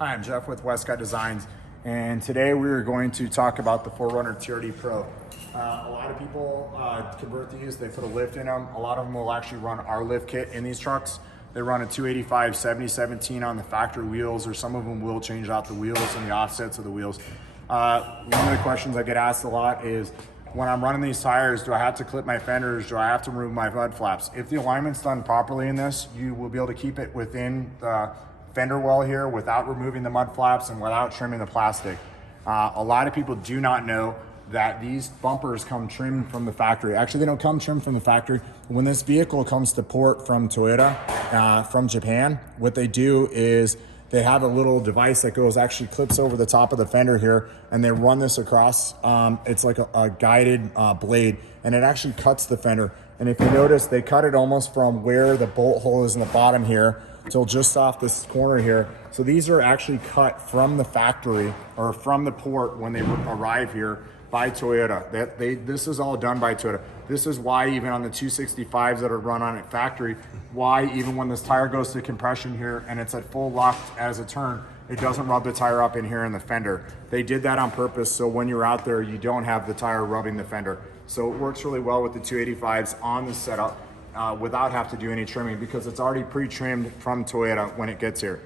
Hi, I'm Jeff with Westcott Designs, and today we are going to talk about the 4Runner TRD PRO. A lot of people convert these, they put a lift in them. A lot of them will actually run our lift kit in these trucks. They run a 285 7017 on the factory wheels, or some of them will change out the wheels and the offsets of the wheels. One of the questions I get asked a lot is, when I'm running these tires, do I have to clip my fenders? Do I have to remove my mud flaps? If the alignment's done properly in this, you will be able to keep it within the fender well here without removing the mud flaps and without trimming the plastic. A lot of people do not know that these bumpers come trimmed from the factory. Actually, they don't come trimmed from the factory. When this vehicle comes to port from Toyota, from Japan, what they do is they have a little device that actually clips over the top of the fender here, and they run this across. It's like a guided blade, and it actually cuts the fender. And if you notice, they cut it almost from where the bolt hole is in the bottom here till just off this corner here. So these are actually cut from the factory or from the port when they arrive here by Toyota. This is all done by Toyota. This is why even on the 265s that are run on at factory, why even when this tire goes to compression here and it's at full lock as a turn, it doesn't rub the tire up in here in the fender. They did that on purpose, so when you're out there, you don't have the tire rubbing the fender. So it works really well with the 285s on the setup without having to do any trimming, because it's already pre-trimmed from Toyota when it gets here.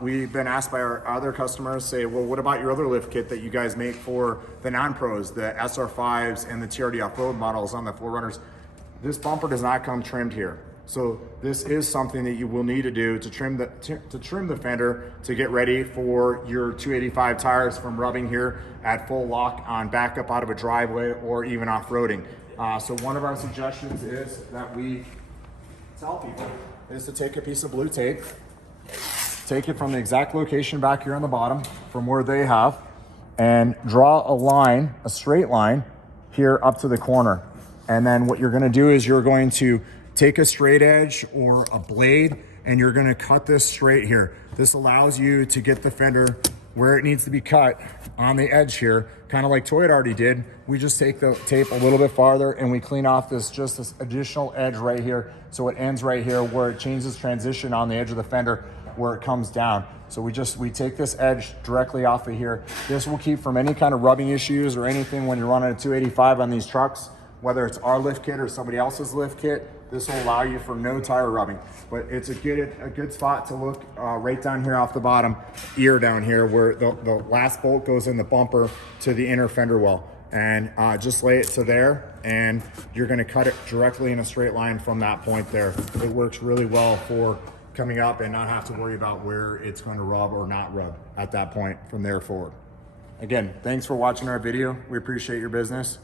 We've been asked by our other customers, say, well, what about your other lift kit that you guys make for the non-pros, the SR5s and the TRD off-road models on the 4Runners? This bumper does not come trimmed here. So this is something that you will need to do to trim the fender to get ready for your 285 tires from rubbing here at full lock on backup out of a driveway or even off-roading. So one of our suggestions is that we tell people is to take a piece of blue tape, take it from the exact location back here on the bottom from where they have, and draw a line, a straight line here up to the corner. And then what you're gonna do is you're going to take a straight edge or a blade, and you're gonna cut this straight here. This allows you to get the fender where it needs to be cut on the edge here, kind of like Toyota already did. We just take the tape a little bit farther and we clean off this additional edge right here. So it ends right here where it changes transition on the edge of the fender where it comes down. So we take this edge directly off of here. This will keep from any kind of rubbing issues or anything when you're running a 285 on these trucks, whether it's our lift kit or somebody else's lift kit. This will allow you for no tire rubbing. But it's a good spot to look right down here off the bottom ear down here where the last bolt goes in the bumper to the inner fender well. And just lay it to there, and you're gonna cut it directly in a straight line from that point there. It works really well for coming up and not have to worry about where it's going to rub or not rub at that point from there forward. Again, thanks for watching our video. We appreciate your business.